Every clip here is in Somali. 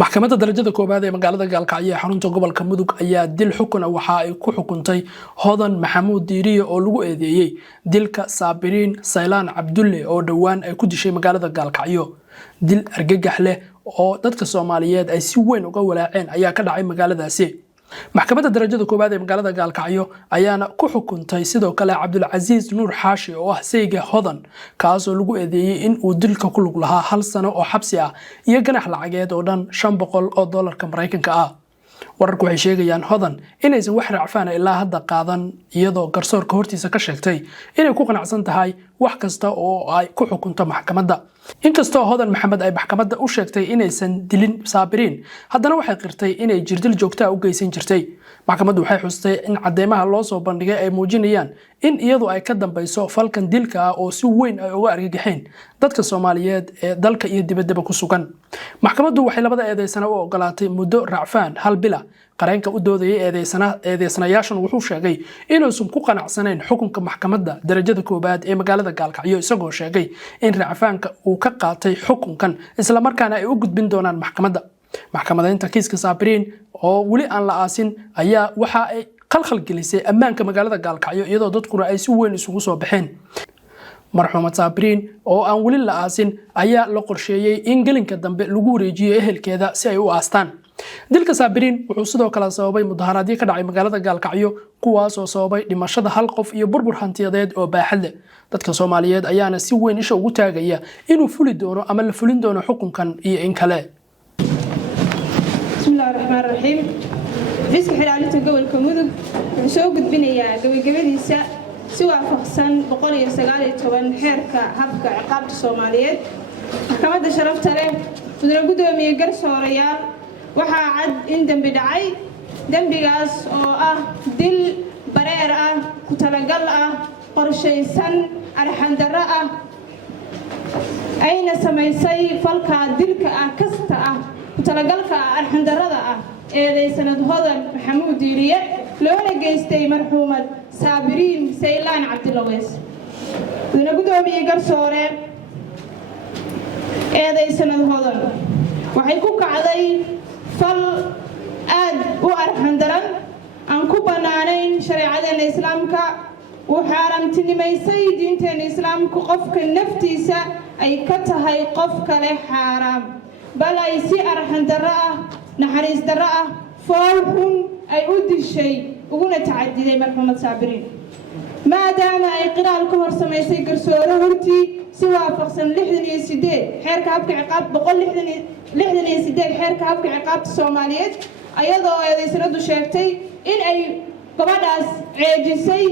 maxkamadda darajada koobaad ee magaalada Gaalkacyo ee xarunta gobolka Mudug ayaa dil xukun waxa ay ku xukuntay Hodan Maxamuud Diiriye oo lagu eedeeyay dilka Saabiriin Saylaan Cabdulle oo dhawaan ay ku dishay magaalada Gaalkacyo. Dil argagax leh oo dadka Soomaaliyeed ay si weyn uga walaaceen ayaa ka dhacay magaaladaasi. maxkamadda darajada koobaad ee magaalada Gaalkacyo ayaana ku xukuntay sidoo kale Cabdulcasiis Nuur Xaashi oo ah sayga Hodan kaas oo lagu eedeeyay in uu dilka ku lug lahaa 1 sano oo xabsi ah iyo ganax lacageed oo dhan $500 Mareykanka ah. wararku waxay sheegayaan Hodan inaysan wax racfaan ilaa hadda qaadan iyadoo garsoorka hortiisa ka sheegtay inay ku qanacsan tahay wax kasta oo ay ku xukunto maxkamadda. inkastoo Hodan Maxamed ay maxkamadda u sheegtay inaysan dilin Saabiriin, haddana waxay qirtay inay jirdil joogto ah u geysan jirtay. maxkamaddu waxay xustay in cadeymaha loo soo bandhigay ay muujinayaan in iyadu ay ka dambayso falkan dilka ah oo si weyn ay uga argagaxeen dadka Soomaaliyeed ee dalka iyo dibadda ku sugan. maxkamaddu waxay labada eedeysana u ogolaatay muddo racfaan hal bila. qareenka u doodayay eedeysanayaashan wuxuu sheegay inuusan ku qanacsanayn xukunka maxkamadda darajada koobaad ee magaalada Gaalkacyo, isagoo sheegay in racfaanka uu ka qaatay xukunkan isla markaana ay u gudbin doonaan maxkamadda. maxkamadaynta kiiska Saabiriin oo wali aan la aasin ayaa waxa ay khalkhal gelisay ammaanka magaalada Gaalkacyo iyadoo dadkuna ay si weyn isugu soo baxeen. marxuumad Saabiriin oo aan wali la aasin ayaa la qorsheeyay in gelinka dambe lagu wareejiyo ehelkeeda si ay u aastaan. dilka Saabiriin wuxuu sidoo kale sababay mudaharaadyo ka dhacay magaalada Gaalkacyo kuwaas oo sababay dhimashada hal qof iyo burbur hantiyadeed oo baaxad leh. dadka Soomaaliyeed ayaana si weyn isha ugu taagaya inuu fuli doono ama la fulin doono xukunkan iyo in kale. bismillahir rahmaanir rahiim. Fiiska xilaalinta gobolka Mudug wuxuu soo gudbinayaa gabagabadiisa si waafaqsan 119 xeerka habka ciqaabta Soomaaliyeed. maxkamadda sharafta leh wuxuu gudoomiye garsoorayaal waxaa cad in dambi dhacay. dambigaas oo ah dil bareer ah, ku talagal ah, qorshaysan, arxan darro ah, ayna samaysay falka dilka ah kasta ah ku talagalka arxan darrada ah eedeysanad Hodan Maxamuud Diiriye loona geystay marxuumad Saabiriin Saylaan Cabdulle. wuxuu gudoomiye garsoore eedeysanad Hodan waxay ku kacday fal aad u arxan daran aan ku banaanayn shareecada islaamka. uu xaaraamtinimaysay diinteena islaamku qofka naftiisa ay ka tahay qof kale xaaraam, bal ay si arxan darro ah, naxariis darro ah, fool xun ay u dishay uguna tacadiday marxuumad Saabiriin. maadaama ay qiraal ka hor samaysay garsoore hortii si waafaqsan 68 xeerka habka ciqaabta 168 xeerka habka ciqaabta Soomaaliyeed, ayadoo eedeysanadu sheegtay in ay gabadhaas ceejisay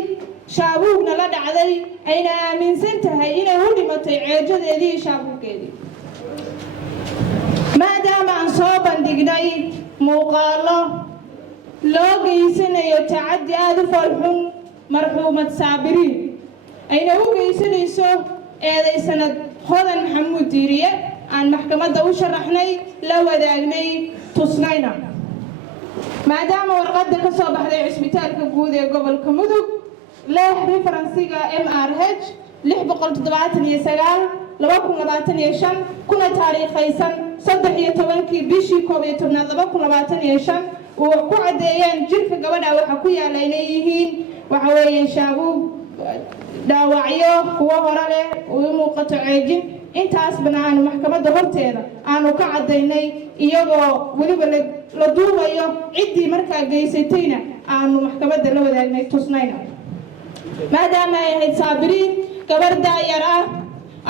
shaabuugna la dhacday ayna aaminsan tahay inay u dhimatay ceejadeedii iyo shaabuuggeedii. maadaama aan soo bandhignay muuqaallo loo geysanayo tacaddi aad u falxun marxuumad Saabiriin ayna u geysanayso eedeysanad Hodan Maxamuud Diiriye, aan maxkamadda u sharaxnay, la wadaagnay, tusnayna. maadaama warqadda ka soo baxday cisbitaalka guud ee gobolka Mudug leh referensiga MRH 679/2025 kuna taariikhaysan 13 bishii 11/2025 uu ku cadeeyeen jirka gabadha waxa ku yaala inay yihiin waxa weeye shaabuug, dhaawacyo kuwa hore leh oo muuqato ceejin. intaas banaan maxkamadda horteeda aanu ka cadeynay iyagoo waliba la duubayo ciddii markaa geysatayna aanu maxkamadda la wadaagnay, tusnayna. maadaama ay ahayd Saabiriin gabar daayar ah,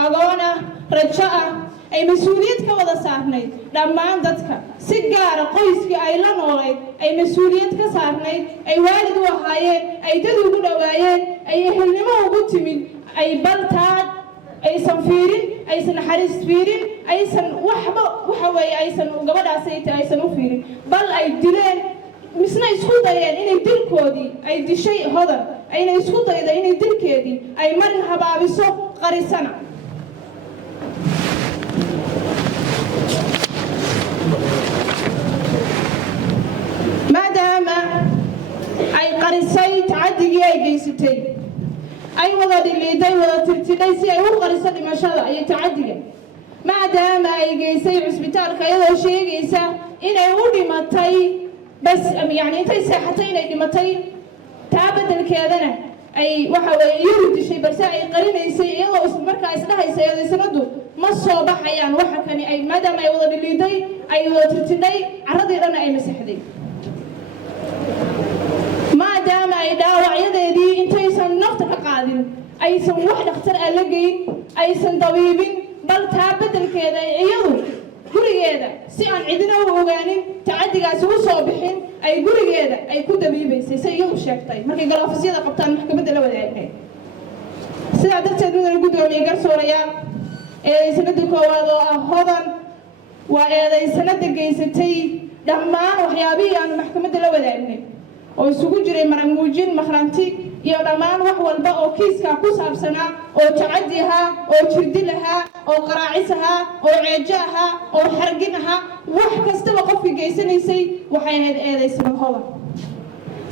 agoon ah, rajo ah, ay mas-uuliyad ka wada saarnayd dhammaan dadka, si gaara qoyskii ay la noolayd ay mas-uuliyad ka saarnayd, ay waalid u ahaayeen, ay dad ugu dhawaayeen, ay ehelnimo ugu timid, ay baltaad aysan fiirin, aysan naxariis fiirin, aysan waxba waxa weeye aysan gabadhaasayta aysan u fiirin, bal ay dileen misna isku dayeen inay dilkoodii ay dishay Hodan, ayna isku dayda inay dilkeedii ay marin habaabiso qarisana. maadaama ay qarisay tacaddigii ay geysatay, ay wada dhiliiday, wada tirtidhay si ay u qariso dhimashada iyo tacaddiga. maadaama ay geysay cisbitaalka iyadoo sheegaysa inay u dhimatay bas yani intay seexatay inay dhimatay taa bedelkeedana ay waxa weeye iyadu dishay balse ay qarinaysay iyadoo markaa isdhahaysa eedaysanadu ma soo baxayaan waxa kani ay maadaama ay wada dhiliiday ay wada tirtidhay carradii dhanna ay masaxday maadaama ay dhaawacyadeedii intaysan nafta ka qaadin aysan wax dhakhtar ah la geyn aysan dabiibin bal taa bedelkeeda iyadu gurigeeda si aan cidina u ogaanin tacadigaasi u soo bixin ay gurigeeda ay ku dabiibaysay si iyadu sheegtay markay galoofyada qabtaan maxkamadda la wadaagay sidaa darteed mudane gudoomiye garsoorayaal eedaysanada koowaad oo ah hodan waa eedaysanada geysatay dhammaan waxyaabihii aanu maxkamadda la wadaagnay oo isugu jiray maramuujin makhranti iyo dhammaan wax walba oo kiiska ku saabsanaa oo tacadi ahaa oo jirdil ahaa oo qaraacis ahaa oo ceejo ahaa oo xargin ahaa wax kastaba qofkii geysanaysay waxay ahayd eedaysanad hodan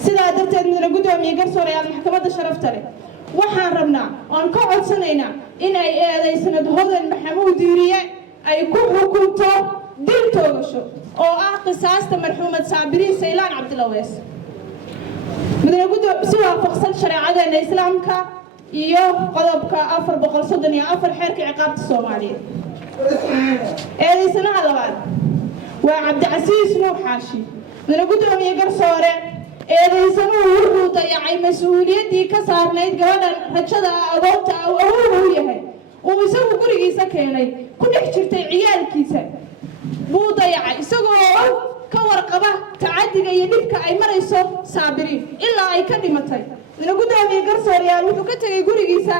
sidaa darteed mudane gudoomiye garsoorayaal maxkamadda sharafta leh waxaan rabnaa oon ka codsanaynaa in ay eedaysanad hodan maxamuud diiriye ay ku xukunto dil toogasho oo ah qisaasta marxuumad saabiriin saylaan cabdilawees mudane gudoomiye si waafaqsan shareecadeena islaamka iyo qodobka 434 xeerka ciqaabta Soomaaliyeed eedaysanaha labaad waa Cabdicasiis Nuux Xaashi mudane gudoomiye garsoore eedaysanuhu wuxuu dayacay mas'uuliyadii ka saarnayd gabadhan rajada agoonta uu yahay uu isagu gurigiisa keenay ku dhex jirtay ciyaalkiisa buu dayacay isagoo ka warqaba tacadiga iyo dhibka ay marayso saabiriin ilaa ay ka dhimatay mudane gudoomiye garsoorayaal wuxuu ka tagay gurigiisa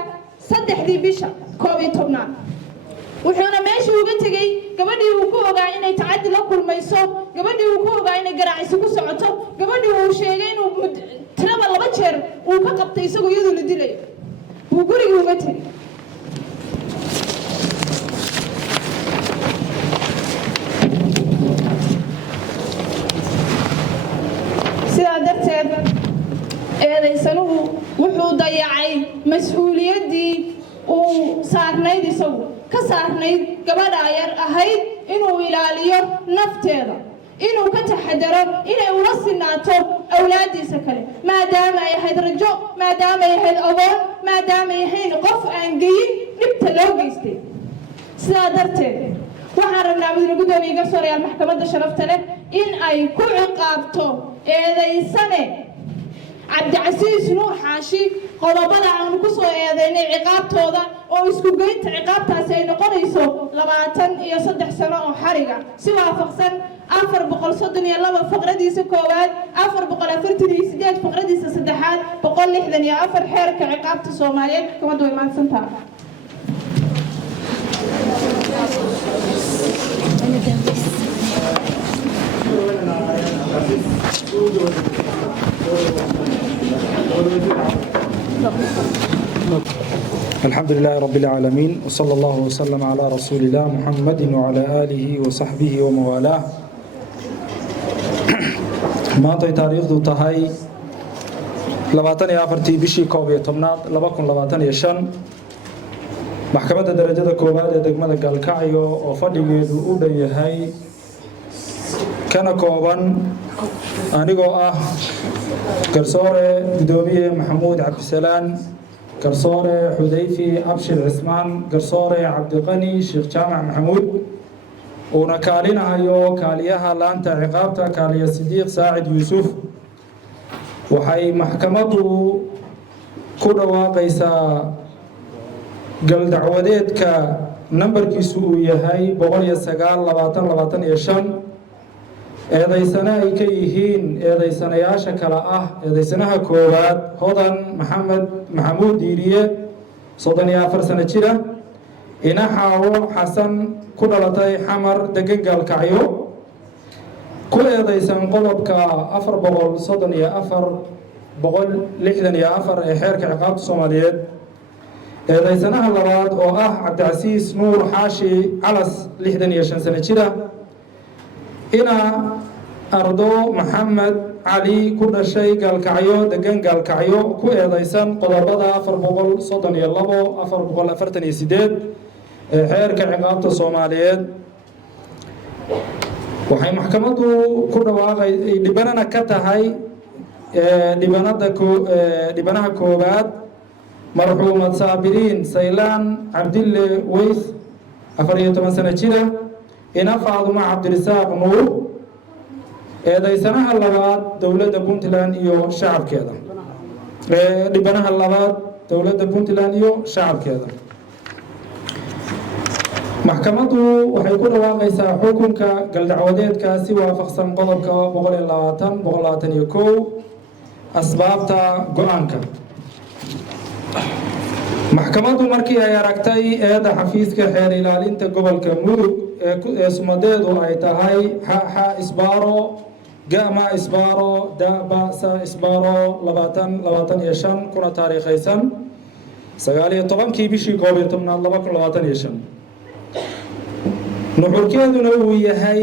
3 bisha 11 wuxuuna meeshii uga tegay gabadhii uu ku ogaa inay tacadi la kulmayso gabadhii uu ku ogaa inay garaacis ku socoto gabadhii uu sheegay inuu tiraba 2 jeer uu ka qabtay isagoo iyadoo la dilay uu gurigii uga tegay sidaa darteed eedaysanuhu wuxuu dayacay mas'uuliyadii uu saarnayd isagu ka saarnayd gabadha yar ahayd inuu ilaaliyo nafteeda inuu ka taxadaro inay ula sinaato awlaadiisa kale maadaama ay ahayd rajo maadaama ay ahayd agoon maadaama ay ahayd qof aan geyin dhibta loo geystay sidaa darteed waxaan rabnaa mudane gudoomiye garsoorayaal maxkamadda sharafta leh in ay ku ciqaabto eedaysane Cabdicasiis Nuux Xaashi qodobada aan ku soo eedeynay ciqaabtooda oo isku geynta ciqaabtaasi ay noqonayso 23 sano oo xariga si waafaqsan 432 faqradiisa koowaad 448 faqradiisa saddexaad 164 xeerka ciqaabta Soomaaliyeed maxkamaddu way maadsantahay الحمد لله رب العالمين وصلى الله وسلم على رسول الله محمد وعلى آله وصحبه وموالاه maanta taariikhdu tahay 24 bishii 11 2025 maxkamadda darajada koowaad ee degmada Galkacyo oo fadhigeedu u dhan yahay kana kooban anigoo ah garsoore gudoomiye Maxamuud Cabdisalaan garsoore Xudayfi Abshir Cismaan garsoore Cabdiqani Sheekh Jaamac Maxamuud una kaalinayo kaaliyaha laanta ciqaabta kaaliya Sidiiq Saacid Yuusuf waxay maxkamaddu ku dhawaaqaysaa gal dacwadeedka nambarkiisu uu yahay 109/2025 eedaysana ay ka yihiin eedaysanayaasha kala ah eedaysanaha koowaad hodan maxamuud diiriye 34 sano jira ina xaawo xasan ku dhalatay xamar degan Galkacyo ku eedaysan qodobka 434 ee xeerka ciqaabta Soomaaliyeed eedaysanaha labaad oo ah Cabdicasiis Nuux Xaashi calas 65 sano jira ina ardo Maxamed Ali ku dhashay Galkacyo degan Galkacyo ku eedaysan qodobada 432 ee xeerka ciqaabta Soomaaliyeed waxay maxkamaddu ku dhawaaqay dhibanana ka tahay dhibanaha koowaad marxuumad saabiriin saylaan cabdille weys 14 sano jira ina Faaduma Cabdirasaaq Nuur eedaysanaha labaad dowladda Puntland iyo shacabkeeda dhibanaha labaad dowladda Puntland iyo shacabkeeda maxkamaddu waxay ku dhawaaqaysaa xukunka galdacwadeedkaasi waafaqsan qodobka 121 asbaabta go'aanka maxkamaddu markii ay aragtay eeda xafiiska xeer ilaalinta gobolka Mudug ee sumadeedu ay tahay ha isbaaro gama isbaaro daba sa isbaaro 2025 kuna taariikhaysan 19 bishii 12 2025 nuxurkeeduna uu yahay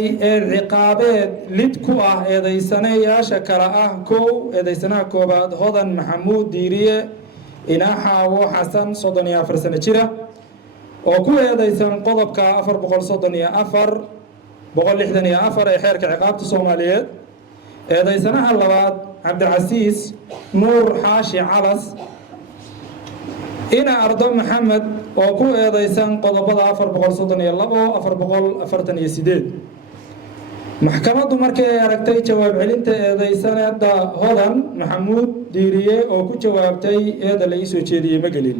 ciqaabeed lid ku ah eedaysanayaasha kala ah koow eedaysanaha koobaad Hodan Maxamuud Diiriye ina Xaawo Xasan 34 sano jira oo ku eedaysan qodobka 434 ee xeerka ciqaabta Soomaaliyeed eedaysanaha labaad Cabdicasiis Nuur Xaashi Calas ina Ardo Maxamed oo ku eedaysan qodobada 432 448 maxkamaddu markii ay aragtay jawaab celinta eedaysanada Hodan Maxamuud Diiriye oo ku jawaabtay eeda la soo jeediyay magalin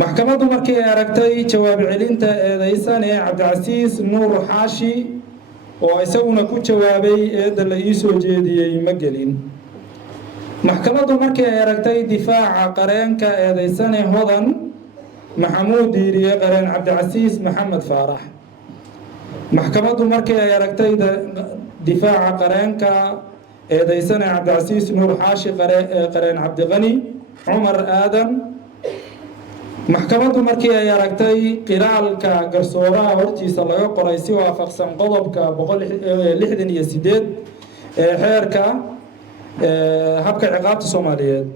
maxkamaddu markii ay aragtay jawaab celinta eedaysane Cabdicasiis Nuur Xaashi oo isaguna ku jawaabay eeda la soo jeediyay magalin maxkamaddu markii ay aragtay difaaca qareenka eedaysane Hodan Maxamuud Diiriye qareen Cabdicasiis Maxamed Faarax maxkamaddu markii ay aragtay difaaca qareenka eedaysane Cabdicasiis Nuur Xaashi qareen Cabdiqani Cumar Aadan maxkamaddu markii ay aragtay qiraalka garsooraha hortiisa laga qoray si waafaqsan qodobka 168 ee xeerka habka ciqaabta Soomaaliyeed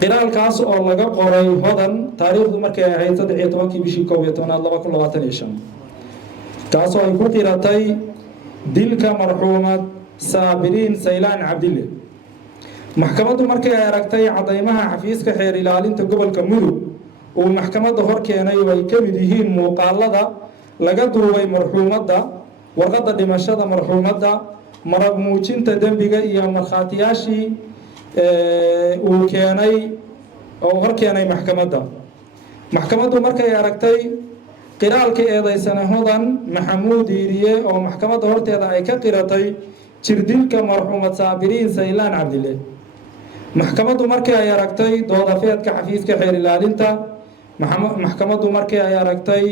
qiraalkaas oo laga qoray Hodan taariikhdu markay ahayd 13 bishii 12 2025 kaas oo ay ku qiratay dilka marxuumad Saabiriin Saylaan Cabdille maxkamaddu markii ay aragtay cadeymaha xafiiska xeer ilaalinta gobolka Mudug oo maxkamadda hor keenay way ka mid yihiin muuqaalada laga duubay marxuumadda warqadda dhimashada marxuumadda marag muujinta dambiga iyo markhaatiyaashii uu keenay oo hor keenay maxkamaddu markay aragtay qiraalka eedaysane Hodan Maxamuud Diiriye oo maxkamadda horteeda ay ka qiratay jirdilka marxuumad Saabiriin Saylaan Cabdille maxkamaddu markii ay aragtay doodafeedka xafiiska xeer ilaalinta maxkamaddu markii ay aragtay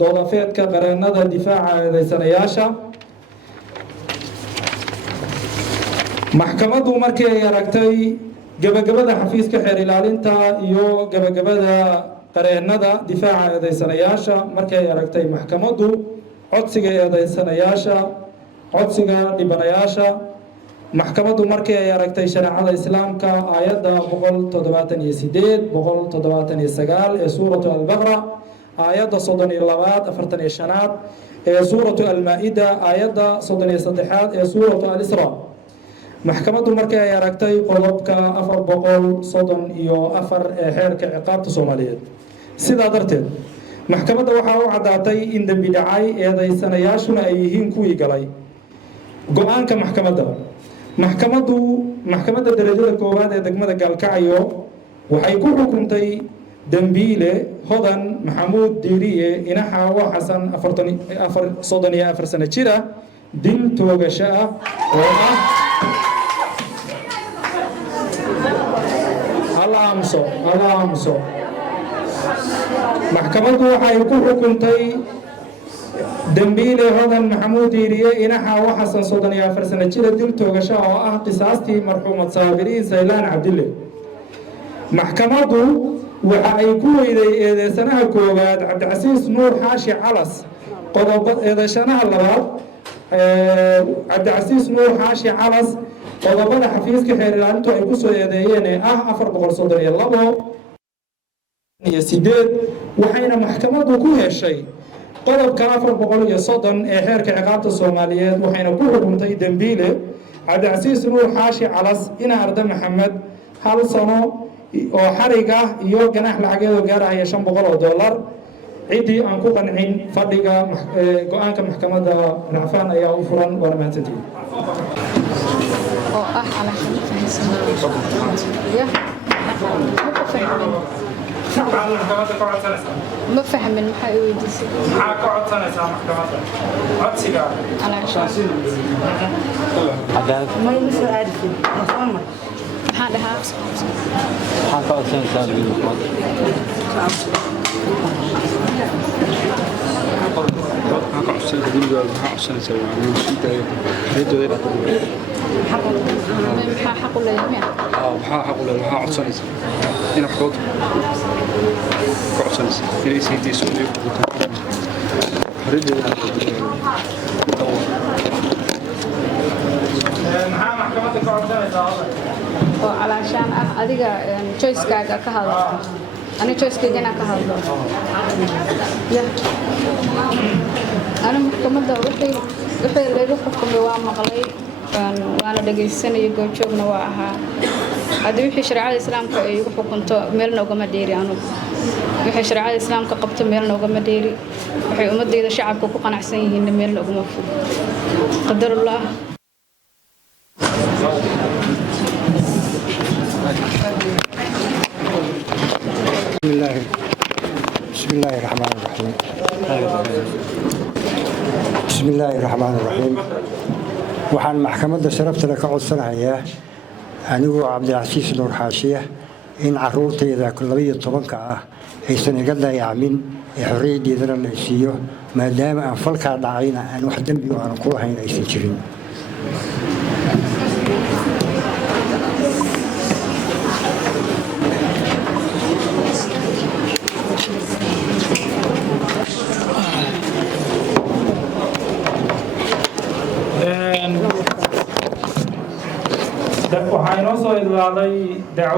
doodafeedka qareenada difaaca eedaysanayaasha maxkamaddu markii ay aragtay gabagabada xafiiska xeer ilaalinta iyo gabagabada qareenada difaaca eedaysanayaasha markii ay aragtay maxkamaddu codsiga eedaysanayaasha codsiga dhibanayaasha maxkamaddu markii ay aragtay shariicada islaamka aayadda 178 179 ee suuratu al-Baqara aayadda 32 45 ee suuratu al-Maa'ida aayadda 33 ee suuratu al-Isra maxkamaddu markii ay aragtay qodobka 434 ee xeerka ciqaabta Soomaaliyeed sidaa darteed maxkamadda waxaa u cadaatay in dambi dhacay eedaysanayaashuna ay yihiin kuwii galay go'aanka maxkamadda darajada koowaad ee degmada Gaalkacyo waxay ku xukuntay dambiile Hodan Maxamuud Diiriye ina Xaawo Xasan 34 sano jira dil toogasho ah oo ah Alaamuso maxkamaddu waxay ku xukuntay dambiile Hodan Maxamuud Diiriye ina Xaawo Xasan 34 sano jira dil toogasho oo ah qisaastii marxuumad Saabiriin Saylaan Cabdille maxkamaddu waxa ay ku weyday eedeysanaha koowaad Cabdicasiis Nuur Xaashi Calas qodobada eedeysanaha labaad Cabdicasiis Nuur Xaashi Calas qodobada xafiiska xeer ilaalintu ay ku soo eedeeyeen ee ah 432 waxayna maxkamaddu ku heshay qodobka 430 ee xeerka ciqaabta Soomaaliyeed waxayna ku xukuntay dambiile Cabdicasiis Nuur Xaashi Calas ina Arda Maxamed 1 sano oo xarig ah iyo ganaax lacageed oo gaaraya $500 cidii aan ku qancin fadhiga go'aanka maxkamadda racfaan ayaa u furan waana mahadsantihiin oo ah على ما فهم من محا ويديسي maxaa ka codsanaysaa maxkamadda codsiga على عشان ما يمسوا عارفين أفهمك هذا ها حاجة أصلاً ثانية محا حق ولا يمين maxaa xaq u leh waxaa codsanaysa in xogta ka codsanaysa inay siidiiso iyo xariiqda maxaa maxkamadda ka codsanaysaa oo علشان adiga choice kaaga ka hadlo ani choice keena ka hadlo ya ana maxkamadda wixii lagu xukumay waa maqlay waana dhageysanay goobjoogna waa ahaa hadii wixii shariicada islaamka ay ugu xukunto meelna ugama dheeri anu wixii shariicada islaamka qabto meelna ugama dheeri waxay ummaddeeda shacabka ku qanacsan yihiin meelna ugama fog qadarullah بسم الله الرحمن الرحيم بسم الله الرحمن الرحيم waxaan maxkamadda sharafta ka codsanayaa anigoo Cabdicasiis Nuur Xaashiye in caruurtayda 12 ah aysan iga dayacmin ee xorriyadeedana la siiyo maadaama aan falka dhacayna aan wax dambi aan ku lahayn aysan jirin waxaa inoo soo idlaaday